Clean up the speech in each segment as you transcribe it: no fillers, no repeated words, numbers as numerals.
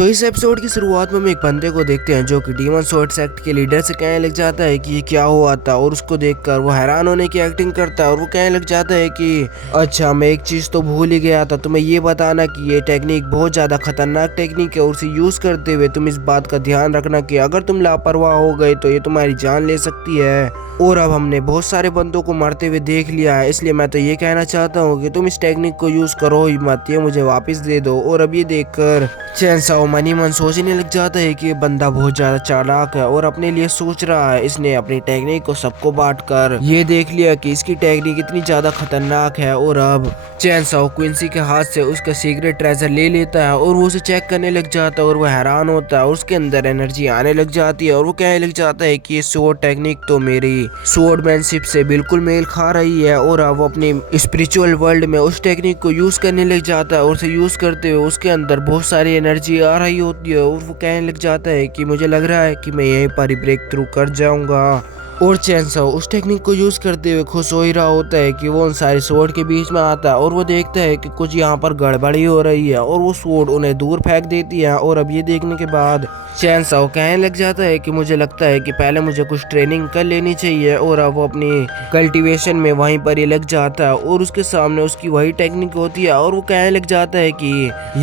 तो इस एपिसोड की शुरुआत में हम एक बंदे को देखते हैं जो कि डीमन स्वॉर्ड सेक्ट के लीडर से कहने लग जाता है कि ये क्या हुआ था, और उसको देखकर वो हैरान होने की एक्टिंग करता है और वो कहने लग जाता है कि अच्छा मैं एक चीज तो भूल ही गया था, तुम्हें ये बताना कि ये टेक्निक बहुत ज्यादा खतरनाक टेक्निक है और उसे यूज करते हुए तुम इस बात का ध्यान रखना कि अगर तुम लापरवाह हो गए तो ये तुम्हारी जान ले सकती है। और अब हमने बहुत सारे बंदों को मरते हुए देख लिया है, इसलिए मैं तो ये कहना चाहता हूँ कि तुम इस टेक्निक को यूज करो ही मत, ये मुझे वापस दे दो। और अब ये देखकर चैन साओ मनी मन सोचने लग जाता है कि ये बंदा बहुत ज्यादा चालाक है और अपने लिए सोच रहा है। इसने अपनी टेक्निक को सबको बांट कर ये देख लिया कि इसकी टेक्निक इतनी ज्यादा खतरनाक है। और अब चैन साओ क्विंसी के हाथ से उसका सीक्रेट ट्रेजर ले लेता है और वो उसे चेक करने लग जाता है और वो हैरान होता है और उसके अंदर एनर्जी आने लग जाती है और वो कहने लग जाता है कि ये स्वॉर्ड टेक्निक तो मेरी स्वॉर्डमैनशिप से बिल्कुल मेल खा रही है। और अब वो अपनी स्पिरिचुअल वर्ल्ड में उस टेक्निक को यूज करने लग जाता है और उसे यूज करते हुए उसके अंदर बहुत सारी एनर्जी आ रही होती है और वो कहने लग जाता है कि मुझे लग रहा है कि मैं यहीं पर ही ब्रेक थ्रू कर जाऊंगा। और चैन साओ उस टेक्निक को यूज करते हुए खुश हो ही रहा होता है कि वो उन सारे स्वॉर्ड के बीच में आता है और वो देखता है कि कुछ यहाँ पर गड़बड़ी हो रही है और वो स्वॉर्ड उन्हें दूर फेंक देती है। और अब ये देखने के बाद चैन साओ कहने लग जाता है कि मुझे लगता है कि पहले मुझे कुछ ट्रेनिंग कर लेनी चाहिए। और अब वो अपनी कल्टीवेशन में वहीं पर ही लग जाता है और उसके सामने उसकी वही टेक्निक होती है और वो कहने लग जाता है कि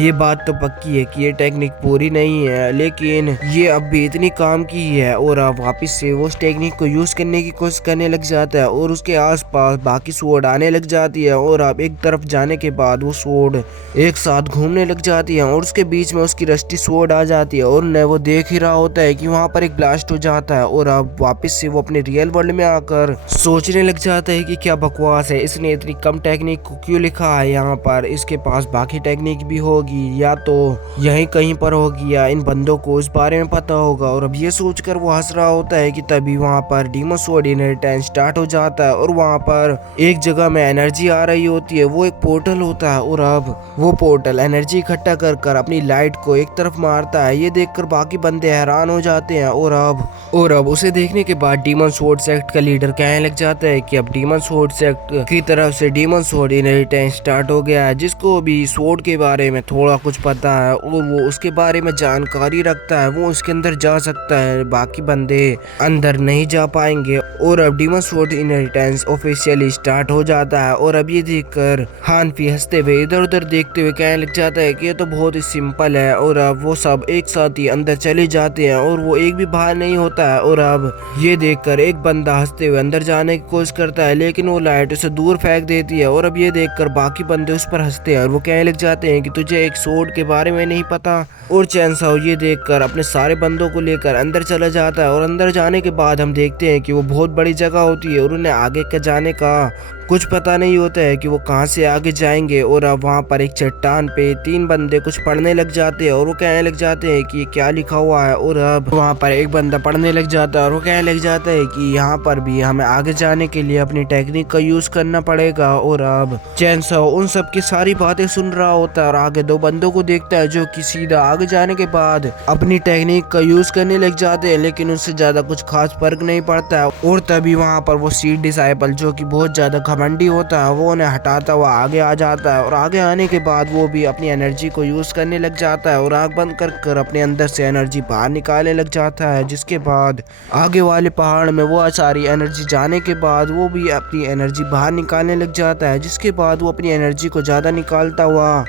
ये बात तो पक्की है कि ये टेक्निक पूरी नहीं है, लेकिन ये अब भी इतनी काम की है। और अब वापस से वो उस टेक्निक को यूज करने की कोशिश करने लग जाता है और उसके आसपास बाकी स्वॉर्ड आने लग जाती है। और अब एक तरफ जाने के बाद वो स्वॉर्ड एक साथ घूमने लग जाती है और उसके बीच में उसकी रस्टी स्वॉर्ड आ जाती है और उन्हें वो देख ही रहा होता है कि वहां पर एक ब्लास्ट हो जाता है। और अब वापस से वो अपने रियल वर्ल्ड में आकर सोचने लग जाता है कि क्या बकवास है, इसने इतनी कम टेक्निक को क्यों लिखा है यहाँ पर, इसके पास बाकी टेक्निक भी होगी या तो यहीं कहीं पर होगी या इन बंदों को इस बारे में पता होगा। और अब ये सोचकर वो हंस रहा होता है कि तभी वहां पर डीमन स्वॉर्ड इनहेरिटेंस स्टार्ट हो जाता है और वहां पर एक जगह में एनर्जी आ रही होती है, वो एक पोर्टल होता है और अब वो पोर्टल एनर्जी इकट्ठा कर कर अपनी लाइट को एक तरफ मारता है। ये देखकर बाकी बंदे हैरान हो जाते हैं और अब उसे देखने के बाद डीमन स्वॉर्ड सेक्ट का लीडर कहने लग जाता है कि अब डीमन स्वॉर्ड सेक्ट की तरफ से डीमन स्वॉर्ड इनहेरिटेंस स्टार्ट हो गया है, जिसको भी स्वॉर्ड के बारे में थोड़ा कुछ पता है और वो उसके बारे में जानकारी रखता है वो उसके अंदर जा सकता है, बाकी बंदे अंदर नहीं जा पाएंगे। और अब demon sword inheritance officially start हो जाता है। और अब ये देखकर हानफी हंसते हुए इधर उधर देखते हुए कहने लग जाता है कि ये तो बहुत ही सिंपल है। और अब वो सब एक साथ ही अंदर चले जाते हैं और वो एक भी बाहर नहीं होता है। और अब ये देखकर एक बंदा हंसते हुए अंदर जाने की कोशिश करता है लेकिन वो लाइट उसे दूर फेंक देती है। और अब ये देखकर बाकी बंदे उस पर हंसते हैं और वो कहने लग जाते हैं कि तुझे एक स्वॉर्ड के बारे में नहीं पता। और चैन साओ ये देखकर अपने सारे बंदों को लेकर अंदर चला जाता है और अंदर जाने के बाद हम देखते हैं कि वो बहुत बड़ी जगह होती है और उन्हें आगे का जाने का कुछ पता नहीं होता है कि वो कहां से आगे जाएंगे। और अब वहां पर एक चट्टान पे तीन बंदे कुछ पढ़ने लग जाते हैं और वो कहने लग जाते हैं कि क्या लिखा हुआ है। और अब वहां पर एक बंदा पढ़ने लग जाता है और वो कहने लग जाता है कि यहाँ पर भी हमें आगे जाने के लिए अपनी टेक्निक का यूज करना पड़ेगा। और अब चैन साओ उन सब की सारी बातें सुन रहा होता है और आगे दो बंदों को देखता है जो कि सीधा आगे जाने के बाद अपनी टेक्निक का यूज करने लग जाते हैं, लेकिन उससे ज्यादा कुछ खास फर्क नहीं पड़ता है। और तभी वहां पर वो सीड डिसाइपल जो कि बहुत ज्यादा घमंडी होता है वो उन्हें हटाता हुआ आगे आ जाता है और आगे आने के बाद वो भी अपनी एनर्जी को यूज करने लग जाता है और आंख बंद कर अपने अंदर से एनर्जी बाहर निकालने लग जाता है, जिसके बाद आगे वाले पहाड़ में वो सारी एनर्जी जाने के बाद वो भी अपनी एनर्जी बाहर निकालने लग जाता है, जिसके बाद वो अपनी एनर्जी को ज्यादा निकालता हुआ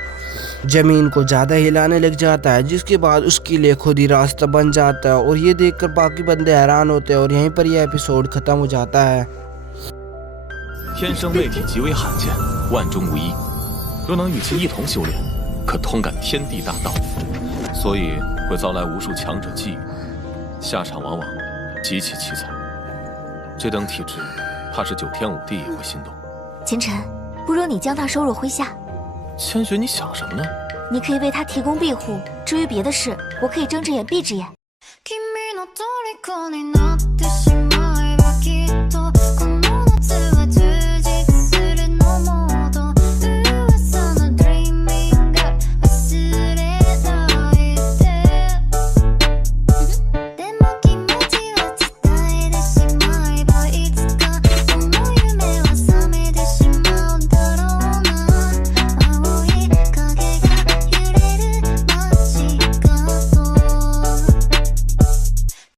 जमीन को ज्यादा हिलाने लग जाता है, जिसके बाद उसके लिए खुद ही रास्ता बन जाता है। और ये देखकर बाकी बंदे हैरान होते हैं और यहीं पर यह एपिसोड खत्म हो जाता है। 天生魅体极为罕见，万中无一。若能与其一同修炼，可通感天地大道，所以会遭来无数强者觊觎，下场往往极其凄惨。这等体质，怕是9天5地也会心动。秦晨，不如你将他收入麾下。千雪，你想什么呢？你可以为他提供庇护，至于别的事，我可以睁只眼闭只眼。君の虜になってしまう